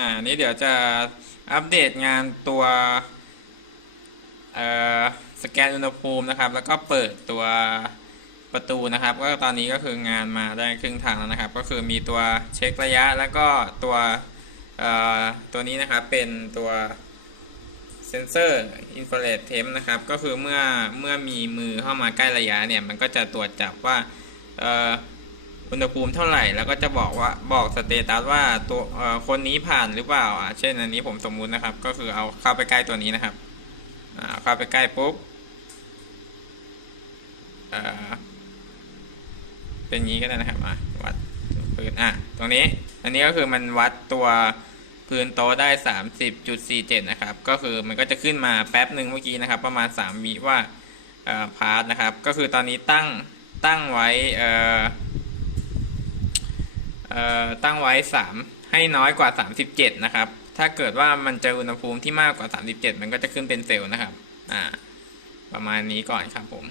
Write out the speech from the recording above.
อ่านี่เดี๋ยวจะอัปเดตงานตัวเอ่อสแกนอุณหภูมินะครับ แล้วก็เปิดตัวประตูนะครับ ก็ตอนนี้ก็คืองานมาได้ครึ่งทางแล้วนะครับ ก็คือมีตัวเช็คระยะแล้วก็ตัวเอ่อตัวนี้นะครับเป็นตัวเซนเซอร์อินฟราเรดเทมนะครับ ก็คือเมื่อเมื่อมีมือเข้ามาใกล้ระยะเนี่ย มันก็จะตรวจจับว่าเอ่อ อุณหภูมิเท่าไหร่แล้วก็จะบอกว่าบอกสเตตัสว่าตัวคนนี้ผ่านหรือเปล่าอะเช่นอันนี้ผมสมมุตินะครับ ก็คือเอาเข้าไปใกล้ตัวนี้นะครับเข้าไปใกล้ปุ๊บเป็นอย่างนี้ก็ได้นะครับวัดพื้นอะตรงนี้อันนี้ก็คือมันวัดตัวพื้นโตได้ 30.47 นะครับ ก็คือมันก็จะขึ้นมาแป๊บหนึ่งเมื่อกี้นะครับ ประมาณ 3 วิว่าพาร์ทนะครับ ก็คือตอนนี้ตั้งตั้งไว้อ ตั้งไว้ 3 ให้น้อยกว่า 37 นะครับ ถ้าเกิดว่ามันเจออุณหภูมิที่มากกว่า 37 มันก็จะขึ้นเป็นเซลล์นะครับ อ่า ประมาณนี้ก่อนครับผม